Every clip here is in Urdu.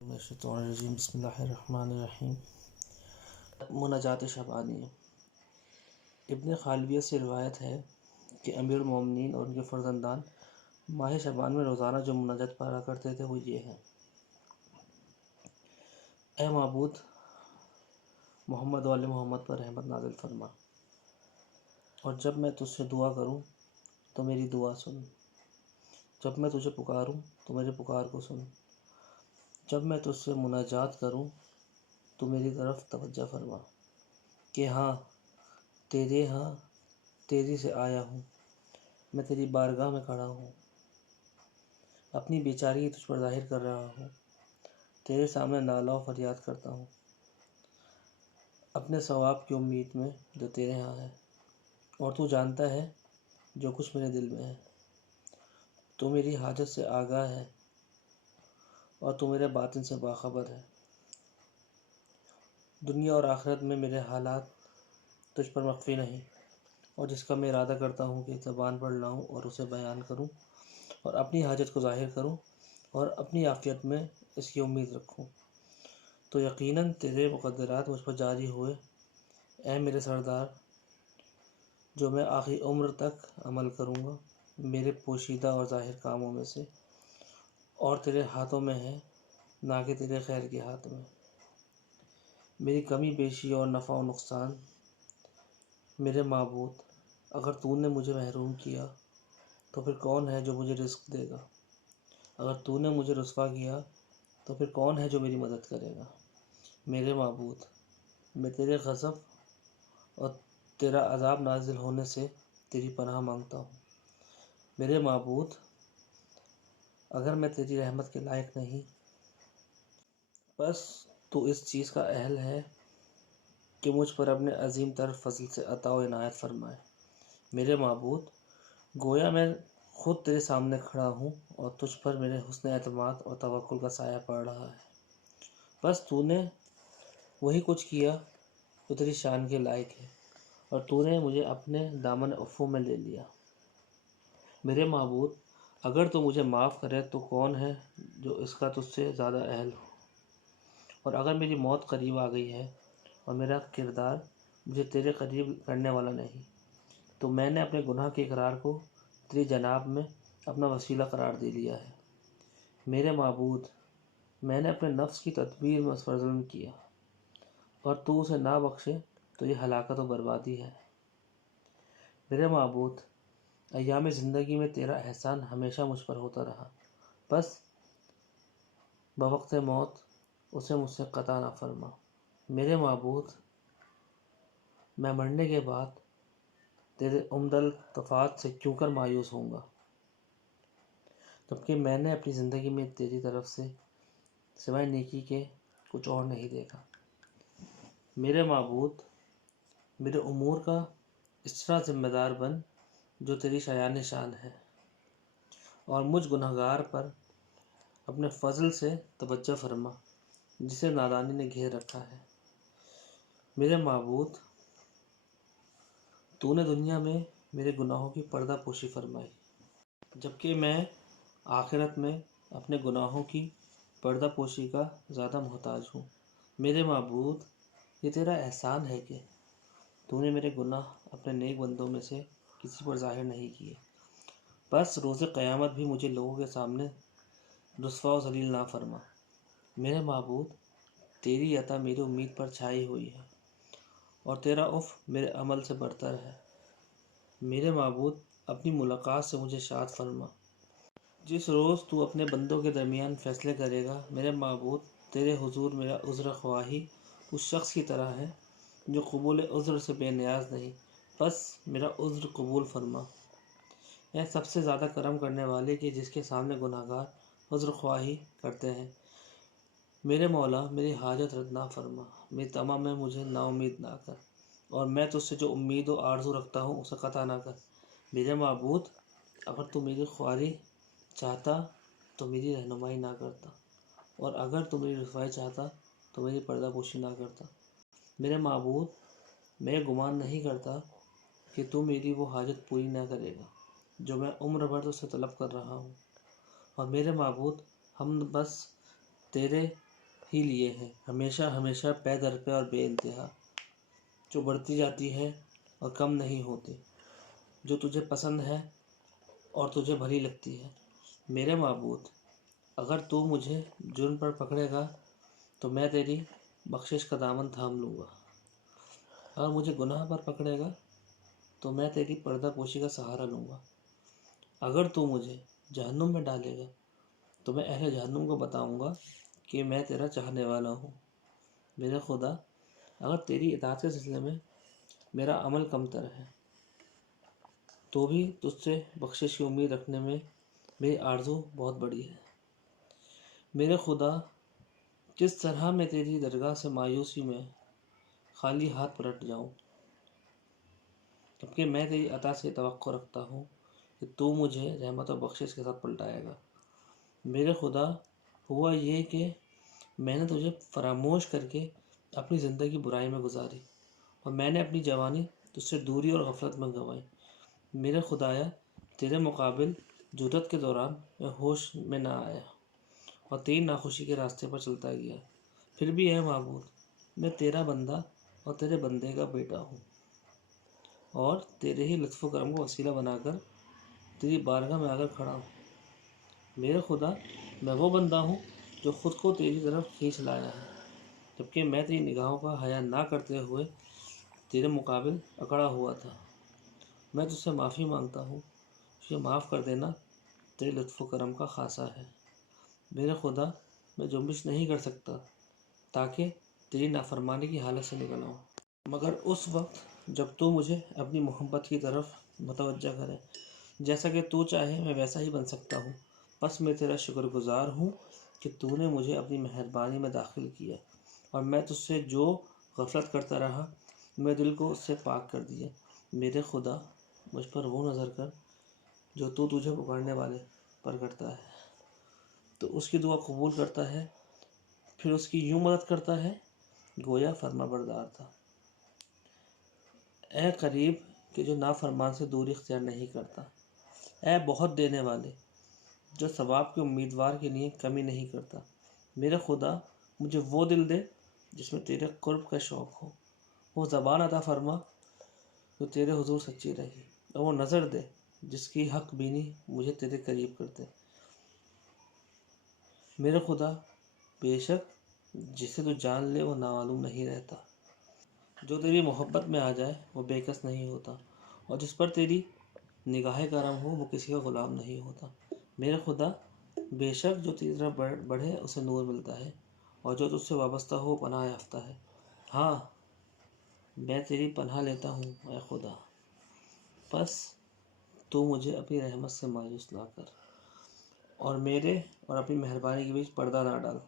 بسم اللہ الرحمن الرحیم۔ مناجات شبانیہ۔ ابن خالویہ سے روایت ہے کہ امیر المومنین اور ان کے فرزندان ماہ شعبان میں روزانہ جو مناجات پڑھا کرتے تھے وہ یہ ہے: اے معبود، محمد و آل محمد پر رحمت نازل فرما، اور جب میں تجھ سے دعا کروں تو میری دعا سن، جب میں تجھے پکاروں تو میرے پکار کو سن، جب میں تجھ سے مناجات کروں تو میری طرف توجہ فرما کہ ہاں تیری سے آیا ہوں، میں تیری بارگاہ میں کھڑا ہوں، اپنی بیچاری تجھ پر ظاہر کر رہا ہوں، تیرے سامنے نالہ و فریاد کرتا ہوں اپنے ثواب کی امید میں جو تیرے ہاں ہے، اور تو جانتا ہے جو کچھ میرے دل میں ہے، تو میری حاجت سے آگاہ ہے اور تو میرے باطن سے باخبر ہے۔ دنیا اور آخرت میں میرے حالات تجھ پر مخفی نہیں، اور جس کا میں ارادہ کرتا ہوں کہ زبان پر لاؤں اور اسے بیان کروں اور اپنی حاجت کو ظاہر کروں اور اپنی عافیت میں اس کی امید رکھوں، تو یقیناً تیرے مقدرات مجھ پر جاری ہوئے، اے میرے سردار، جو میں آخری عمر تک عمل کروں گا میرے پوشیدہ اور ظاہر کاموں میں سے، اور تیرے ہاتھوں میں ہے نہ کہ تیرے خیر کے ہاتھ میں۔ میری کمی بیشی اور نفع و نقصان، میرے معبود، اگر تو نے مجھے محروم کیا تو پھر کون ہے جو مجھے رزق دے گا؟ اگر تو نے مجھے رسوا کیا تو پھر کون ہے جو میری مدد کرے گا؟ میرے معبود، میں تیرے غضب اور تیرا عذاب نازل ہونے سے تیری پناہ مانگتا ہوں۔ میرے معبود، اگر میں تیری رحمت کے لائق نہیں، بس تو اس چیز کا اہل ہے کہ مجھ پر اپنے عظیم تر فضل سے عطا و عنایت فرمائے۔ میرے معبود، گویا میں خود تیرے سامنے کھڑا ہوں اور تجھ پر میرے حسن اعتماد اور توکل کا سایہ پڑ رہا ہے، بس تو نے وہی کچھ کیا جو تیری شان کے لائق ہے، اور تو نے مجھے اپنے دامن عفو میں لے لیا۔ میرے معبود، اگر تو مجھے معاف کرے تو کون ہے جو اس کا تجھ سے زیادہ اہل ہو؟ اور اگر میری موت قریب آ گئی ہے اور میرا کردار مجھے تیرے قریب کرنے والا نہیں، تو میں نے اپنے گناہ کے اقرار کو تیری جناب میں اپنا وسیلہ قرار دے لیا ہے۔ میرے معبود، میں نے اپنے نفس کی تدبیر میں اس پر ظلم کیا، اور تو اسے نہ بخشے تو یہ ہلاکت و بربادی ہے۔ میرے معبود، ایام زندگی میں تیرا احسان ہمیشہ مجھ پر ہوتا رہا، بس بوقت موت اسے مجھ سے قطع نہ فرما۔ میرے معبود، میں مرنے کے بعد تیرے عمد الطاعات سے کیوں کر مایوس ہوں گا، جبکہ میں نے اپنی زندگی میں تیری طرف سے سوائے نیکی کے کچھ اور نہیں دیکھا۔ میرے معبود، میرے امور کا اس طرح ذمہ دار بن جو تیری شایان شان ہے، اور مجھ گناہ گار پر اپنے فضل سے توجہ فرما جسے نادانی نے گھیر رکھا ہے۔ میرے معبود، تو نے دنیا میں میرے گناہوں کی پردہ پوشی فرمائی، جبکہ میں آخرت میں اپنے گناہوں کی پردہ پوشی کا زیادہ محتاج ہوں۔ میرے معبود، یہ تیرا احسان ہے کہ تو نے میرے گناہ اپنے نیک بندوں میں سے کسی پر ظاہر نہیں کیے، بس روز قیامت بھی مجھے لوگوں کے سامنے رسوا و ذلیل نہ فرما۔ میرے معبود، تیری عطا میری امید پر چھائی ہوئی ہے، اور تیرا عفو میرے عمل سے برتر ہے۔ میرے معبود، اپنی ملاقات سے مجھے شاد فرما جس روز تو اپنے بندوں کے درمیان فیصلے کرے گا۔ میرے معبود، تیرے حضور میرا عذر خواہی اس شخص کی طرح ہے جو قبول عذر سے بے نیاز نہیں، بس میرا عذر قبول فرما۔ اے سب سے زیادہ کرم کرنے والے کہ جس کے سامنے گناہ گار عذر خواہی کرتے ہیں، میرے مولا میری حاجت رد نہ فرما، میری طمع میں مجھے نا امید نہ کر، اور میں تجھ سے جو امید و آرزو رکھتا ہوں اسے قطع نہ کر۔ میرے معبود، اگر تو میری خواری چاہتا تو میری رہنمائی نہ کرتا، اور اگر تو میری رسوائی چاہتا تو میری پردہ پوشی نہ کرتا۔ میرے معبود، میں یہ گمان نہیں کرتا کہ تو میری وہ حاجت پوری نہ کرے گا جو میں عمر بھر تجھ سے طلب کر رہا ہوں، اور میرے معبود، ہم بس تیرے ہی لیے ہیں، ہمیشہ ہمیشہ پے در پہ اور بے انتہا، جو بڑھتی جاتی ہے اور کم نہیں ہوتی، جو تجھے پسند ہے اور تجھے بھلی لگتی ہے۔ میرے معبود، اگر تو مجھے جرم پر پکڑے گا تو میں تیری بخشش کا دامن تھام لوں گا، اگر مجھے گناہ پر پکڑے گا تو میں تیری پردہ پوشی کا سہارا لوں گا، اگر تو مجھے جہنم میں ڈالے گا تو میں اہل جہنم کو بتاؤں گا کہ میں تیرا چاہنے والا ہوں۔ میرے خدا، اگر تیری اطاعت کے سلسلے میں میرا عمل کمتر ہے تو بھی تجھ سے بخشش کی امید رکھنے میں میری آرزو بہت بڑی ہے۔ میرے خدا، کس طرح میں تیری درگاہ سے مایوسی میں خالی ہاتھ پلٹ جاؤں، جبکہ میں تیری عطا سے توقع رکھتا ہوں کہ تو مجھے رحمت و بخشش کے ساتھ پلٹائے گا۔ میرے خدا، ہوا یہ کہ میں نے تجھے فراموش کر کے اپنی زندگی برائی میں گزاری اور میں نے اپنی جوانی تجھ سے دوری اور غفلت میں گنوائی۔ میرے خدایا، تیرے مقابل جرات کے دوران میں ہوش میں نہ آیا اور تیری ناخوشی کے راستے پر چلتا گیا۔ پھر بھی اے معبود، میں تیرا بندہ اور تیرے بندے کا بیٹا ہوں، اور تیرے ہی لطف و کرم کو وسیلہ بنا کر تیری بارگاہ میں آ کر کھڑا ہوں۔ میرے خدا، میں وہ بندہ ہوں جو خود کو تیری طرف کھینچ لایا ہے، جبکہ میں تیری نگاہوں کا حیا نہ کرتے ہوئے تیرے مقابل اکڑا ہوا تھا۔ میں تجھ سے معافی مانگتا ہوں، مجھے معاف کر دینا، تیرے لطف و کرم کا خاصہ ہے۔ میرے خدا، میں جنبش نہیں کر سکتا تاکہ تیری نافرمانی کی حالت سے نکل آؤں، مگر اس وقت جب تو مجھے اپنی محبت کی طرف متوجہ کرے۔ جیسا کہ تو چاہے میں ویسا ہی بن سکتا ہوں، بس میں تیرا شکر گزار ہوں کہ تو نے مجھے اپنی مہربانی میں داخل کیا، اور میں تجھ سے جو غفلت کرتا رہا میں دل کو اس سے پاک کر دیا۔ میرے خدا، مجھ پر وہ نظر کر جو تو تجھے پکارنے والے پر کرتا ہے، تو اس کی دعا قبول کرتا ہے، پھر اس کی یوں مدد کرتا ہے گویا فرما بردار تھا۔ اے قریب کہ جو نافرمان سے دوری اختیار نہیں کرتا، اے بہت دینے والے جو ثواب کے امیدوار کے لیے کمی نہیں کرتا۔ میرے خدا، مجھے وہ دل دے جس میں تیرے قرب کا شوق ہو، وہ زبان عطا فرما جو تیرے حضور سچی رہی، اور وہ نظر دے جس کی حق بینی مجھے تیرے قریب کرتے۔ میرے خدا، بے شک جسے تو جان لے وہ نامعلوم نہیں رہتا، جو تیری محبت میں آ جائے وہ بے کس نہیں ہوتا، اور جس پر تیری نگاہ کرم ہو وہ کسی کا غلام نہیں ہوتا۔ میرے خدا، بے شک جو تیری طرف بڑھے اسے نور ملتا ہے، اور جو تجھ سے وابستہ ہو پناہ یافتہ ہے۔ ہاں، میں تیری پناہ لیتا ہوں اے خدا، بس تو مجھے اپنی رحمت سے مایوس نہ کر، اور میرے اور اپنی مہربانی کے بیچ پردہ نہ ڈال۔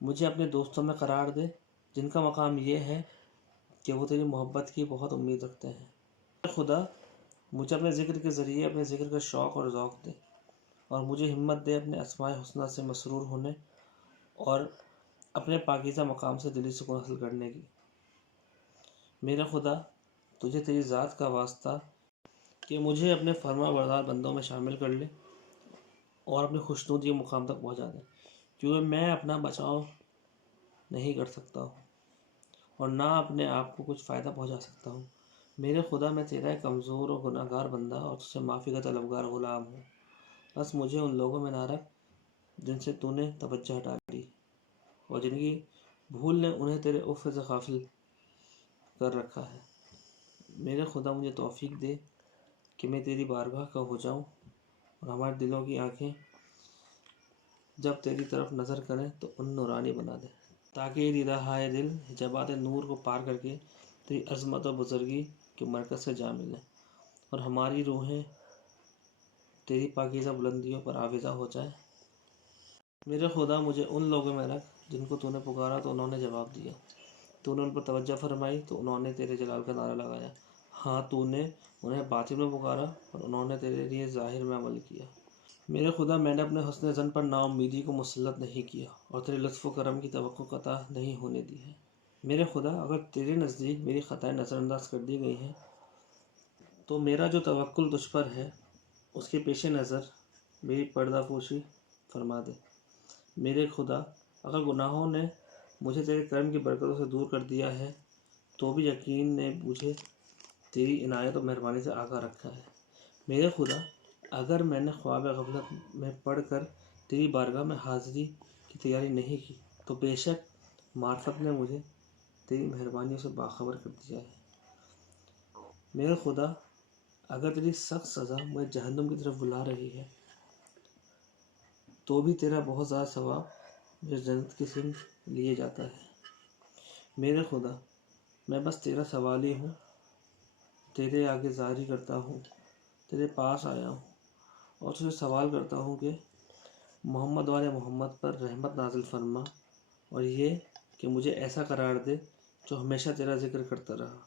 مجھے اپنے دوستوں میں قرار دے جن کا مقام یہ ہے کہ وہ تیری محبت کی بہت امید رکھتے ہیں۔ اے خدا، مجھے اپنے ذکر کے ذریعے اپنے ذکر کا شوق اور ذوق دے، اور مجھے ہمت دے اپنے اسماء حسنیٰ سے مسرور ہونے اور اپنے پاکیزہ مقام سے دلی سکون حاصل کرنے کی۔ میرے خدا، تجھے تیری ذات کا واسطہ کہ مجھے اپنے فرما بردار بندوں میں شامل کر لے اور اپنی خوشنودی کے مقام تک پہنچا دے، کیونکہ میں اپنا بچاؤ نہیں کر سکتا ہوں اور نہ اپنے آپ کو کچھ فائدہ پہنچا سکتا ہوں۔ میرے خدا، میں تیرا ایک کمزور اور گناہ گار بندہ اور تجھ سے معافی کا طلبگار غلام ہوں، بس مجھے ان لوگوں میں نہ رکھ جن سے تو نے توجہ ہٹا لی اور جن کی بھول نے انہیں تیرے عفو سے غافل کر رکھا ہے۔ میرے خدا، مجھے توفیق دے کہ میں تیری بارگاہ کا ہو جاؤں، اور ہمارے دلوں کی آنکھیں جب تیری طرف نظر کریں تو ان نورانی بنا دے، تاکہ یہ دیدہ ہائے دل حجابات نور کو پار کر کے تیری عظمت و بزرگی کے مرکز سے جا ملیں، اور ہماری روحیں تیری پاکیزہ بلندیوں پر آویزہ ہو جائیں۔ میرے خدا، مجھے ان لوگوں میں رکھ جن کو تو نے پکارا تو انہوں نے جواب دیا، تو نے ان پر توجہ فرمائی تو انہوں نے تیرے جلال کا نعرہ لگایا۔ ہاں، تو نے انہیں باطن میں پکارا اور انہوں نے تیرے لیے ظاہر میں عمل کیا۔ میرے خدا، میں نے اپنے حسن ظن پر نا امیدی کو مسلط نہیں کیا اور تیرے لطف و کرم کی توقع قطع نہیں ہونے دی ہے۔ میرے خدا، اگر تیرے نزدیک میری خطائیں نظر انداز کر دی گئی ہیں تو میرا جو توکل تجھ پر ہے اس کے پیش نظر میری پردہ پوشی فرما دے۔ میرے خدا، اگر گناہوں نے مجھے تیرے کرم کی برکتوں سے دور کر دیا ہے تو بھی یقین نے مجھے تیری عنایت و مہربانی سے آگاہ رکھا ہے۔ میرے خدا، اگر میں نے خواب غفلت میں پڑھ کر تیری بارگاہ میں حاضری کی تیاری نہیں کی تو بے شک معرفت نے مجھے تیری مہربانیوں سے باخبر کر دیا ہے۔ میرے خدا، اگر تیری سخت سزا مجھے جہنم کی طرف بلا رہی ہے تو بھی تیرا بہت زیادہ ثواب مجھے جنت کی سمت لیے جاتا ہے۔ میرے خدا، میں بس تیرا سوالی ہوں، تیرے آگے زاری کرتا ہوں، تیرے پاس آیا ہوں اور تجھے سوال کرتا ہوں کہ محمد والے محمد پر رحمت نازل فرما، اور یہ کہ مجھے ایسا قرار دے جو ہمیشہ تیرا ذکر کرتا رہا،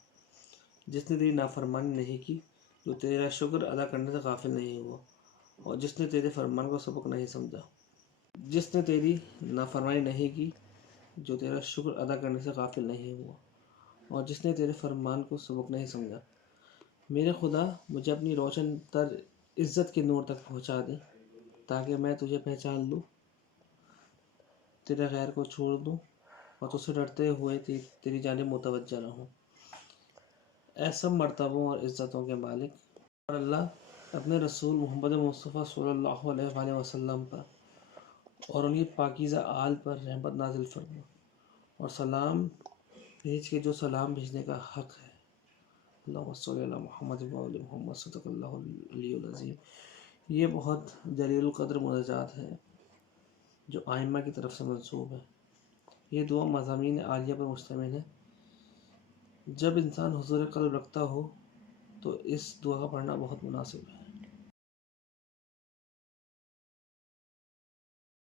جس نے تیری نافرمانی نہیں کی، جو تیرا شکر ادا کرنے سے غافل نہیں ہوا، اور جس نے تیرے فرمان کو سبق نہیں سمجھا، جس نے تیری نافرمانی نہیں کی، جو تیرا شکر ادا کرنے سے غافل نہیں ہوا، اور جس نے تیرے فرمان کو سبق نہیں سمجھا۔ میرے خدا، مجھے اپنی روشن تر عزت کے نور تک پہنچا دے تاکہ میں تجھے پہچان لوں، تیرے غیر کو چھوڑ دوں اور تجھ سے ڈرتے ہوئے تیری جانب متوجہ رہوں۔ اے سب مرتبوں اور عزتوں کے مالک اور اللہ، اپنے رسول محمد مصطفیٰ صلی اللہ علیہ وآلہ وسلم پر اور ان کی پاکیزہ آل پر رحمت نازل فرما، اور سلام بھیج کے جو سلام بھیجنے کا حق ہے۔ اللہم صلی علی محمد وآل محمد، صدق اللہ العلی العظیم۔ یہ بہت جلیل القدر مناجات ہے جو آئمہ کی طرف سے منسوب ہے۔ یہ دعا مضامین عالیہ پر مشتمل ہے۔ جب انسان حضور قلب رکھتا ہو تو اس دعا کا پڑھنا بہت مناسب ہے۔